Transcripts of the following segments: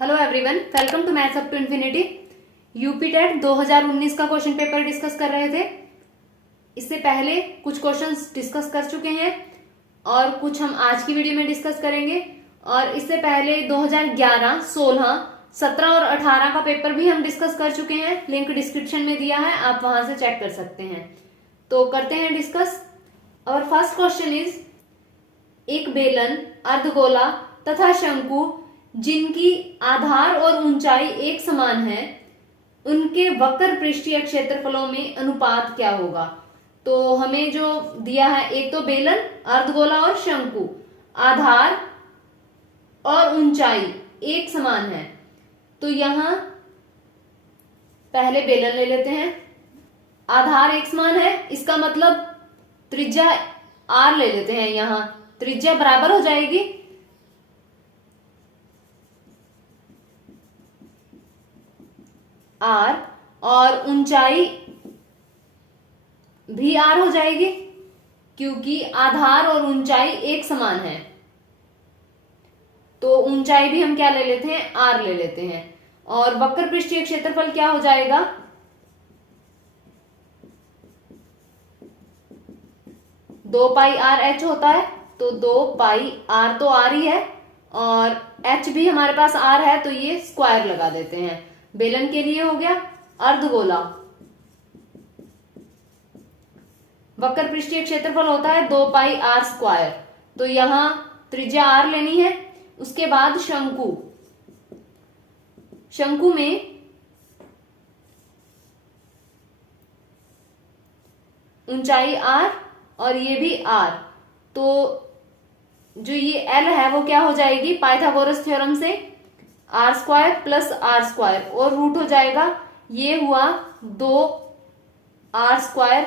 Hello everyone, welcome to maths up to infinity. UP TET 2019 का question paper discuss कर रहे थे। इससे पहले कुछ क्वेश्चंस डिस्कस कर चुके हैं और कुछ हम आज की वीडियो में डिस्कस करेंगे। और इससे पहले 2011, 16, 17 और 18 का पेपर भी हम डिस्कस कर चुके हैं। लिंक डिस्क्रिप्शन में दिया है, आप वहां से चेक कर सकते हैं। तो करते हैं डिस्कस। और फर्स्ट क्वेश्चन इज, एक बेलन, अर्धगोला तथा शंकु जिनकी आधार और ऊंचाई एक समान है, उनके वक्र पृष्ठीय क्षेत्रफलों में अनुपात क्या होगा। तो हमें जो दिया है, एक तो बेलन, अर्धगोला और शंकु, आधार और ऊंचाई एक समान है। तो यहां पहले बेलन ले लेते हैं। आधार एक समान है, इसका मतलब त्रिज्या r ले लेते हैं। यहां त्रिज्या बराबर हो जाएगी r, और ऊंचाई भी r हो जाएगी क्योंकि आधार और ऊंचाई एक समान है। तो ऊंचाई भी हम क्या ले लेते हैं, r ले लेते हैं। और वक्र पृष्ठीय क्षेत्रफल क्या हो जाएगा, दो पाई आर एच होता है। तो दो पाई आर तो आर ही है और एच भी हमारे पास आर है, तो ये स्क्वायर लगा देते हैं। बेलन के लिए हो गया। अर्धगोला, वक्र पृष्ठीय क्षेत्रफल होता है दो पाई आर स्क्वायर, तो यहां त्रिज्या आर लेनी है। उसके बाद शंकु, शंकु में ऊंचाई आर और ये भी आर, तो जो ये एल है वो क्या हो जाएगी, पाइथागोरस थ्योरम से R square plus R square और रूट हो जाएगा, ये हुआ दो आर स्क्वायर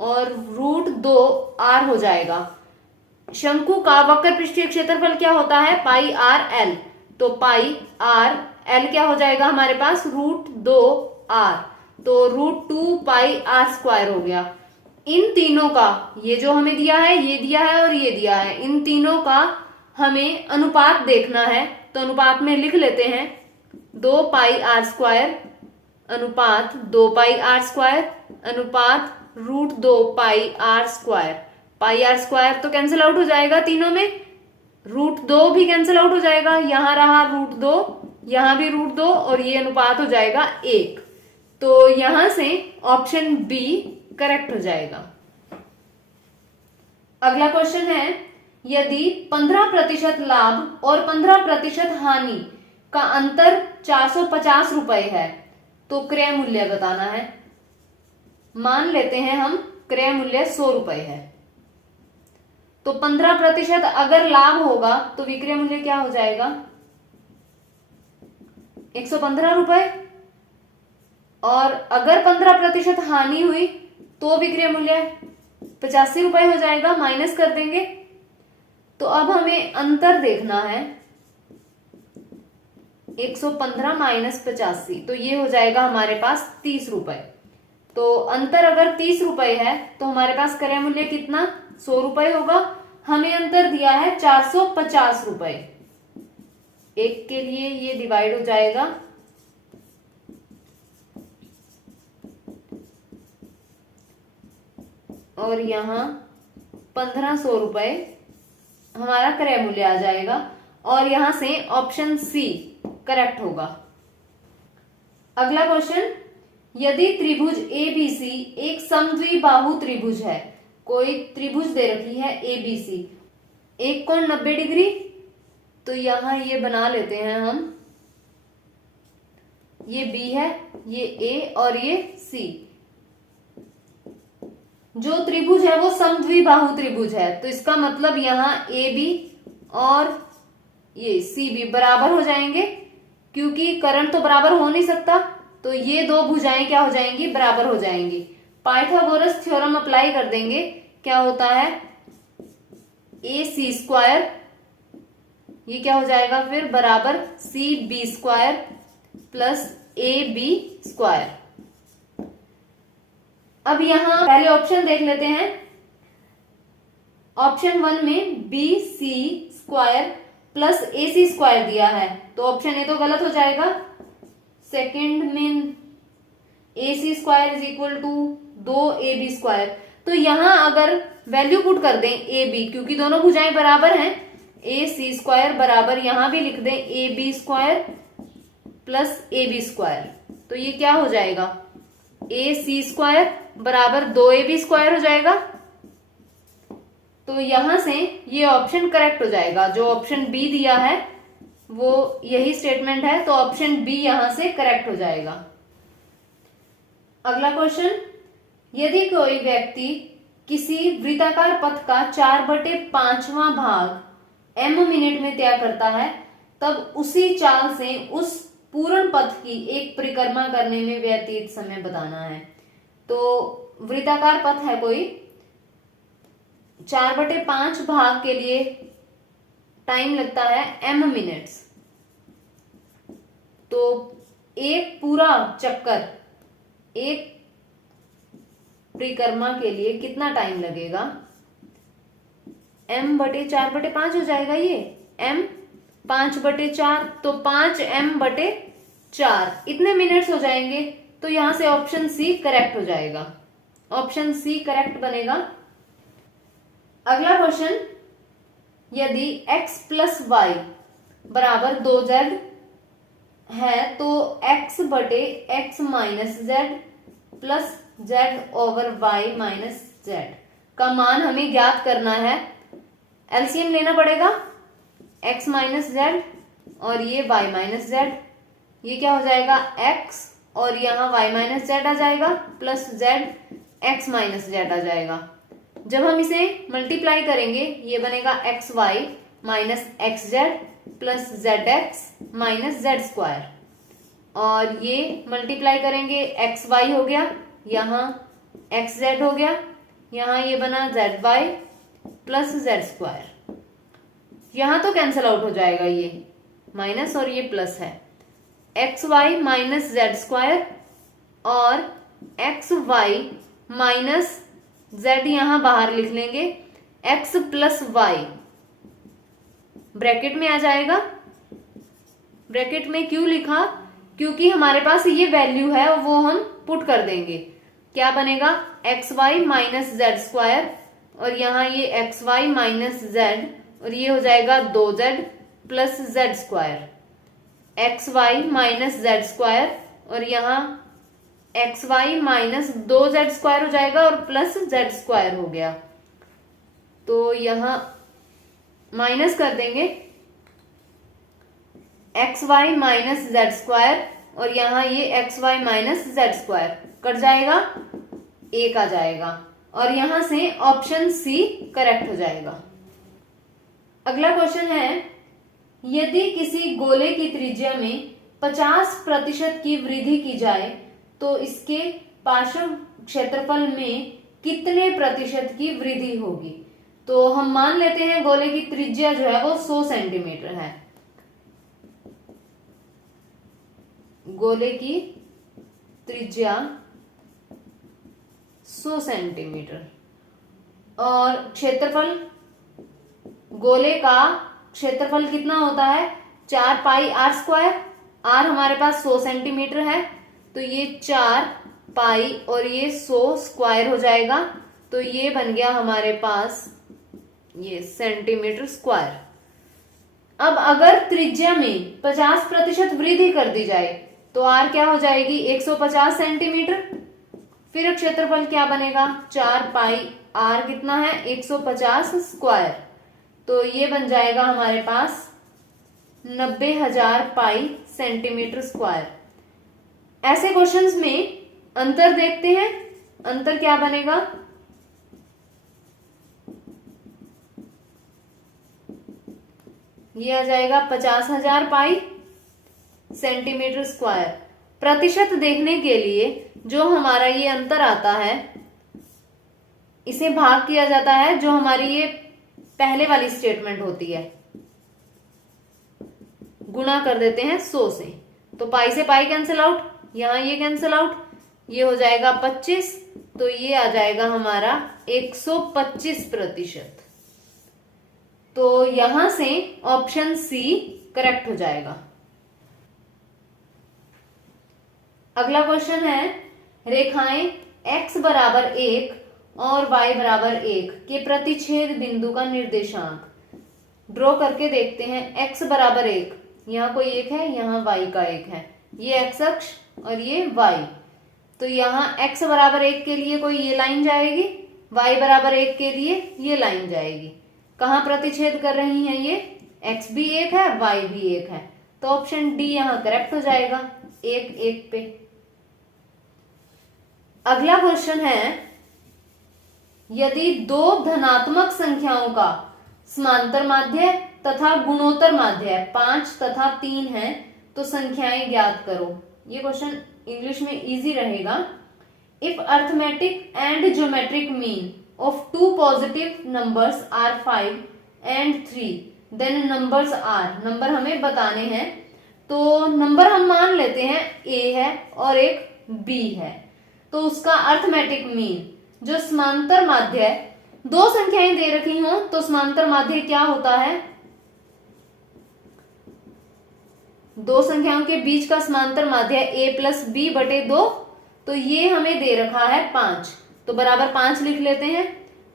और रूट दो आर हो जाएगा। शंकु का वक्र पृष्ठीय क्षेत्रफल क्या होता है, पाई आर एल, तो पाई आर एल क्या हो जाएगा हमारे पास, रूट दो आर, तो root two pi R square हो गया। इन तीनों का, ये जो हमें दिया है, ये दिया है और ये दिया है, इन तीनों का हमें अनुपात देखना है। तो अनुपात में लिख लेते हैं, दो पाई आर स्क्वायर अनुपात दो पाई आर स्क्वायर अनुपात रूट दो pi R square. Pi R square तो कैंसिल आउट हो जाएगा तीनों में, रूट दो भी कैंसिल आउट हो जाएगा, यहां रहा रूट दो, यहां भी रूट दो, और ये अनुपात हो जाएगा एक। तो यहां से ऑप्शन बी करेक्ट हो जाएगा। अगला क्वेश्चन है, यदि 15% लाभ और 15% हानि का अंतर 450 रुपए है तो क्रय मूल्य बताना है। मान लेते हैं हम क्रय मूल्य 100 रुपए है, तो 15% अगर लाभ होगा तो विक्रय मूल्य क्या हो जाएगा, 115 रुपए, और अगर 15% हानि हुई तो विक्रय मूल्य 85 रुपए हो जाएगा, माइनस कर देंगे। तो अब हमें अंतर देखना है, 115 माइनस 85, तो ये हो जाएगा हमारे पास 30 रुपए। तो अंतर अगर 30 रुपए है तो हमारे पास क्रय मूल्य कितना, 100 रुपए होगा। हमें अंतर दिया है 450 रुपए, एक के लिए ये डिवाइड हो जाएगा, और यहां 1500 रुपए हमारा क्रय मूल्य आ जाएगा, और यहां से ऑप्शन सी करेक्ट होगा। अगला क्वेश्चन, यदि त्रिभुज एबीसी एक समद्विबाहु त्रिभुज है, कोई त्रिभुज दे रखी है एबीसी, एक कोण 90 डिग्री, तो यहां ये बना लेते हैं हम, ये बी है, ये ए और ये सी। जो त्रिभुज है वो समद्विबाहु त्रिभुज है, तो इसका मतलब यहां ए बी और ये सी बी बराबर हो जाएंगे, क्योंकि कर्ण तो बराबर हो नहीं सकता, तो ये दो भुजाएं क्या हो जाएंगी, बराबर हो जाएंगी। पाइथागोरस थ्योरम अप्लाई कर देंगे, क्या होता है, ए सी स्क्वायर, ये क्या हो जाएगा फिर, बराबर C B square plus A B square. अब यहां पहले ऑप्शन देख लेते हैं। ऑप्शन 1 में B C square plus AC square दिया है, तो ऑप्शन ए तो गलत हो जाएगा। सेकंड में AC square is equal to 2AB square, तो यहां अगर वैल्यू पुट कर दें AB, क्योंकि दोनों भुजाएं बराबर हैं, AC स्क्वायर बराबर यहां भी लिख दें AB square plus AB square, तो ये क्या हो जाएगा, AC स्क्वायर बराबर 2AB स्क्वायर हो जाएगा। तो यहां से ये ऑप्शन करेक्ट हो जाएगा, जो ऑप्शन बी दिया है वो यही स्टेटमेंट है, तो ऑप्शन बी यहां से करेक्ट हो जाएगा। अगला क्वेश्चन, यदि कोई व्यक्ति किसी वृत्ताकार पथ का 4/5वां भाग m मिनट में तय करता है, तब उसी चाल से उस पूर्ण पथ की एक परिक्रमा करने में व्यतीत समय बताना है। तो वृत्ताकार पथ है कोई, 4/5 भाग के लिए टाइम लगता है m मिनट्स, तो एक पूरा चक्कर, एक परिक्रमा के लिए कितना टाइम लगेगा, m/4/5 हो जाएगा ये, m 5/4, तो 5m/4 इतने मिनट्स हो जाएंगे, तो यहां से ऑप्शन सी करेक्ट हो जाएगा, ऑप्शन सी करेक्ट बनेगा। अगला क्वेश्चन, यदि x प्लस वाई बराबर 2z है, तो x/x minus Z plus Z over Y minus Z का मान हमें ज्ञात करना है। एलसीएम लेना पड़ेगा, x माइनस जेड और ये y माइनस जेड, ये क्या हो जाएगा x और यहाँ y माइनस जेड आ जाएगा plus Z x minus Z आ जाएगा। जब हम इसे मल्टीप्लाई करेंगे ये बनेगा x Y minus X Z plus Z X minus Z square, और ये मल्टीप्लाई करेंगे एक्स वाई हो गया, यहाँ एक्स जेड हो गया, यहाँ ये बना z y plus z square, यहाँ तो कैंसिल आउट हो जाएगा, ये माइनस और ये प्लस है, x Y minus Z square और एक्स वाई माइनस जेड यहां बाहर लिख लेंगे, x प्लस वाई ब्रैकेट में आ जाएगा। ब्रैकेट में क्यों लिखा, क्योंकि हमारे पास ये वैल्यू है वो हम पुट कर देंगे, क्या बनेगा x Y minus Z square और यहाँ ये एक्स वाई माइनस जेड और ये हो जाएगा 2z plus z square, x Y minus Z square और यहाँ x Y minus 2z square हो जाएगा और प्लस जेड स्क्वायर हो गया, तो यहां माइनस कर देंगे x Y minus Z square और यहाँ ये x Y minus Z square cut जाएगा, एक आ जाएगा और यहां से ऑप्शन सी करेक्ट हो जाएगा। अगला क्वेश्चन है, यदि किसी गोले की त्रिज्या में 50% की वृद्धि की जाए तो इसके पार्श्व क्षेत्रफल में कितने प्रतिशत की वृद्धि होगी। तो हम मान लेते हैं गोले की त्रिज्या जो है वो 100 सेंटीमीटर है, गोले की त्रिज्या 100 सेंटीमीटर और क्षेत्रफल, गोले का क्षेत्रफल कितना होता है 4 पाई आर स्क्वायर, आर हमारे पास 100 सेंटीमीटर है, तो ये 4 पाई और ये 100 स्क्वायर हो जाएगा, तो ये बन गया हमारे पास ये सेंटीमीटर स्क्वायर। अब अगर त्रिज्या में 50% वृद्धि कर दी जाए तो आर क्या हो जाएगी 150 सेंटीमीटर, फिर क्षेत्रफल क्या बनेगा 4 पाई आर कितना है 150 स्क्वायर, तो ये बन जाएगा हमारे पास 90,000 पाई सेंटीमीटर स्क्वायर। ऐसे क्वेश्चंस में अंतर देखते हैं, अंतर क्या बनेगा, ये आ जाएगा 50,000 पाई सेंटीमीटर स्क्वायर। प्रतिशत देखने के लिए जो हमारा ये अंतर आता है इसे भाग किया जाता है, जो हमारी ये पहले वाली स्टेटमेंट होती है, गुणा कर देते हैं 100 से, तो पाई से पाई कैंसिल आउट, यहाँ ये कैंसिल आउट, ये हो जाएगा 25, तो ये आ जाएगा हमारा 125%। तो यहां से ऑप्शन सी करेक्ट हो जाएगा। अगला क्वेश्चन है, रेखाएं x बराबर 1 और y बराबर 1 के प्रतिच्छेद बिंदु का निर्देशांक ड्रॉ करके देखते हैं। x बराबर 1, यहाँ कोई एक है, यहाँ y का एक है, ये x अक्ष और ये y। तो यहाँ x बराबर 1 के लिए कोई ये लाइन जाएगी, y बराबर 1 के लिए ये लाइन जाएगी। कहाँ प्रतिच्छेद कर रही हैं ये? x भी 1 है, y भी 1 है, तो ऑप्शन डी यहाँ करेक्ट हो जाएगा, 1 1 पे। अगला क्वेश्चन है, यदि दो धनात्मक संख्याओं का समांतर माध्य तथा गुणोत्तर माध्य 5 तथा 3 है तो संख्याएं ज्ञात करो। ये क्वेश्चन इंग्लिश में इजी रहेगा। If arithmetic and geometric mean of two positive numbers are 5 and 3 then numbers are, number हमें बताने हैं, तो नंबर हम मान लेते हैं a है और एक b है, तो उसका अर्थमेटिक मीन जो समांतर माध्य है, दो संख्याएं दे रखी हो तो समांतर माध्य क्या होता है? दो संख्याओं के बीच का समांतर माध्य a प्लस बी बटे 2, तो ये हमें दे रखा है 5, तो बराबर 5 लिख लेते हैं।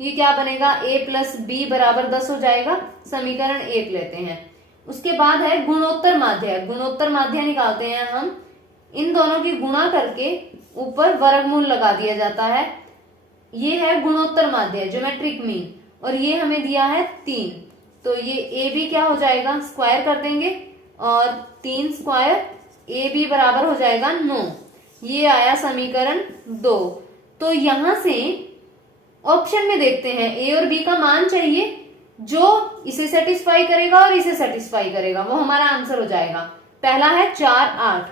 ये क्या बनेगा? a प्लस बी बराबर 10 हो जाएगा, समीकरण 1 लेते हैं। उसके बाद है गुणोत्तर माध्य। गुणोत्तर माध्य निकालते हैं हम, इन दोनों की गुणा करके ऊपर वर्गमूल लगा दिया जाता है। ये है गुणोत्तर माध्य, ज्योमेट्रिक मीन, और ये हमें दिया है 3, तो ये ए बी क्या हो जाएगा? स्क्वायर कर देंगे और 3 स्क्वायर ए बी बराबर हो जाएगा 9। ये आया समीकरण 2। तो यहां से ऑप्शन में देखते हैं, ए और बी का मान चाहिए, जो इसे सेटिस्फाई करेगा और इसे सेटिस्फाई करेगा वो हमारा आंसर हो जाएगा। पहला है 4 8,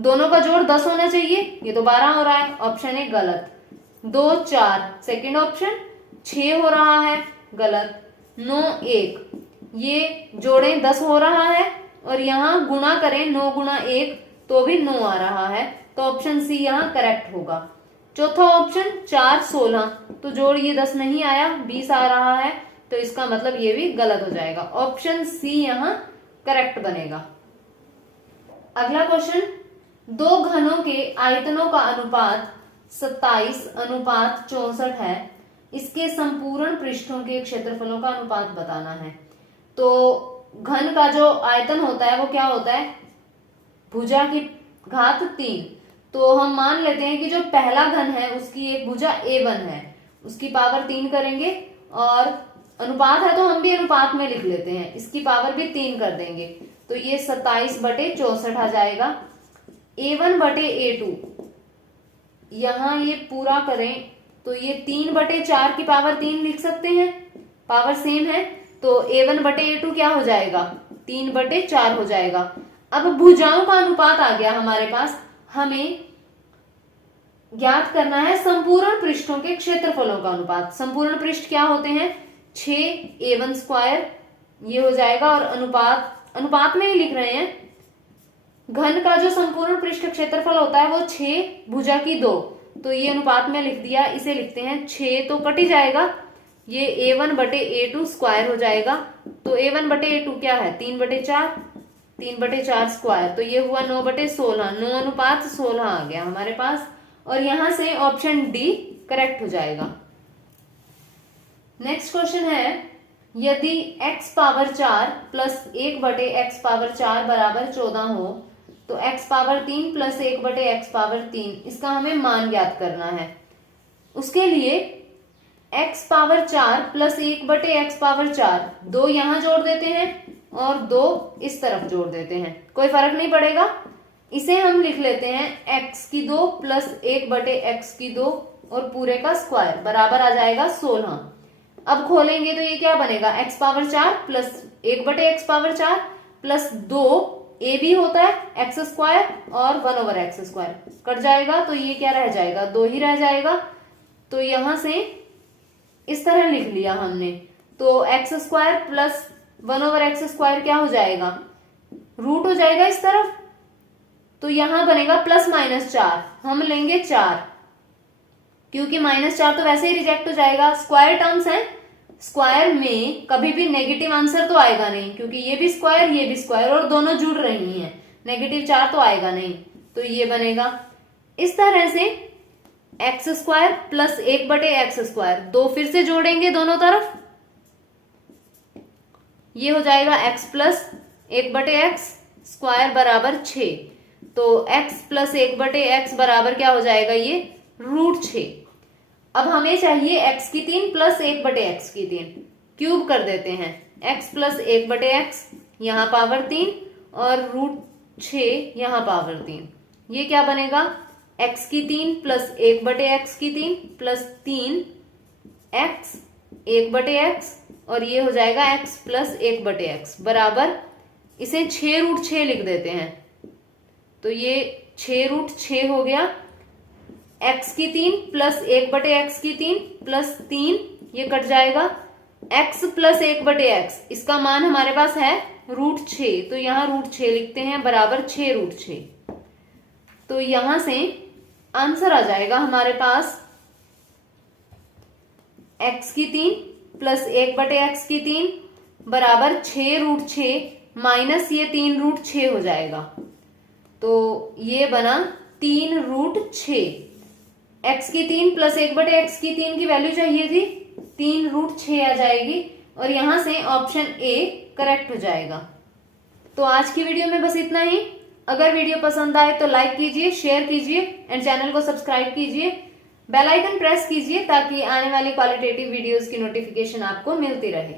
दोनों का जोड़ 10 होना चाहिए, ये तो 12 हो रहा है, ऑप्शन ए गलत। 2 4 सेकेंड ऑप्शन, 6 हो रहा है, गलत। 9 1, ये जोड़ें 10 हो रहा है और यहाँ गुणा करें 9 गुणा 1 तो भी 9 आ रहा है, तो ऑप्शन सी यहाँ करेक्ट होगा। चौथा ऑप्शन 4 16, तो जोड़ ये 10 नहीं आया, 20 आ रहा है, तो इसका मतलब ये भी गलत हो जाएगा, ऑप्शन सी यहाँ करेक्ट बनेगा। अगला क्वेश्चन, दो घनों के आयतनों का अनुपात 27:64 है, इसके संपूर्ण पृष्ठों के क्षेत्रफलों का अनुपात बताना है। तो घन का जो आयतन होता है वो क्या होता है? भुजा की घात 3, तो हम मान लेते हैं कि जो पहला घन है उसकी एक भुजा a1 है, उसकी पावर 3 करेंगे, और अनुपात है तो हम भी अनुपात में लिख लेते हैं, इसकी पावर भी 3 कर देंगे, तो ये 27/64 आ जाएगा। a1 बटे a2, यहां ये पूरा करें तो ये 3/4 की पावर 3 लिख सकते हैं, पावर सेम है, तो a1 बटे a2 क्या हो जाएगा? 3/4 हो जाएगा। अब भुजाओं का अनुपात आ गया हमारे पास, हमें ज्ञात करना है संपूर्ण पृष्ठों के क्षेत्रफलों का अनुपात। संपूर्ण पृष्ठ क्या होते हैं? 6a1² ये हो जाएगा, और अनुपात में ही लिख रहे हैं। घन का जो संपूर्ण पृष्ठ क्षेत्रफल होता है वो 6 भुजा की 2, तो ये अनुपात में लिख दिया, इसे लिखते हैं 6 तो कट ही जाएगा, ये a1 बटे a2 स्क्वायर हो जाएगा, तो a1 बटे a2 क्या है? 3/4, 3/4 स्क्वायर, तो ये हुआ 9/16, 9 अनुपात 16 आ गया हमारे पास, और यहां से ऑप्शन डी करेक्ट हो जाएगा। नेक्स्ट क्वेश्चन है, यदि x power 4 plus 1/x power 4 बराबर 14 हो तो x power 3 plus 1/x power 3, इसका हमें मान ज्ञात करना है। उसके लिए x power 4 plus 1/x power 4, 2 यहां जोड़ देते हैं और 2 इस तरफ जोड़ देते हैं, कोई फर्क नहीं पड़ेगा। इसे हम लिख लेते हैं x की 2 प्लस 1/x की 2 और पूरे का स्क्वायर बराबर आ जाएगा 16। अब खोलेंगे तो ये क्या बनेगा? x power 4 plus 1/x power 4 plus 2 a भी होता है x स्क्वायर और 1/x², कट जाएगा, तो ये क्या रह जाएगा? 2 ही रह जाएगा। तो यहां से इस तरह लिख लिया हमने, तो x² प्लस 1/x² क्या हो जाएगा? रूट हो जाएगा इस तरफ, तो यहां बनेगा प्लस माइनस 4, हम लेंगे 4, क्योंकि -4 तो वैसे ही रिजेक्ट हो जाएगा, स्क्वायर टर्म्स हैं स्क्वायर में कभी भी नेगेटिव आंसर तो आएगा नहीं, क्योंकि ये भी स्क्वायर और दोनों जुड़ रही हैं, नेगेटिव 4 तो आएगा नहीं, तो ये बनेगा। इस तरह से एक्स स्क्वायर प्लस 1/x², 2 फिर से जोड़ेंगे दोनों तरफ, ये हो जाएगा x प्लस 1/x² बराबर 6। तो x प्लस 1/x बराबर क्या हो जाएगा, ये √6। अब हमें चाहिए x की 3 प्लस 1/x की 3, क्यूब कर देते हैं। x प्लस 1/x यहाँ पावर 3 और √6 यहाँ पावर 3, ये क्या बनेगा, x की 3 प्लस 1/x की 3 प्लस 3x 1/x और ये हो जाएगा x प्लस 1/x बराबर, इसे 6√6 लिख देते हैं। तो ये 6√6 हो गया। x की 3 प्लस 1/x की 3 प्लस 3, ये कट जाएगा। x प्लस 1/x, इसका मान हमारे पास है √6, तो यहाँ √6 लिखते हैं बराबर 6√6। तो यहां से आंसर आ जाएगा हमारे पास x की 3 प्लस 1/x की 3 बराबर 6√6 माइनस ये 3√6 हो जाएगा। तो ये बना 3√6। x की 3 प्लस 1/x की 3 की वैल्यू चाहिए थी, 3√6 आ जाएगी और यहां से ऑप्शन ए करेक्ट हो जाएगा। तो आज की वीडियो में बस इतना ही। अगर वीडियो पसंद आए तो लाइक कीजिए, शेयर कीजिए एंड चैनल को सब्सक्राइब कीजिए, बेल आइकन प्रेस कीजिए ताकि आने वाली क्वालिटेटिव वीडियोस की नोटिफिकेशन आपको मिलती रहे।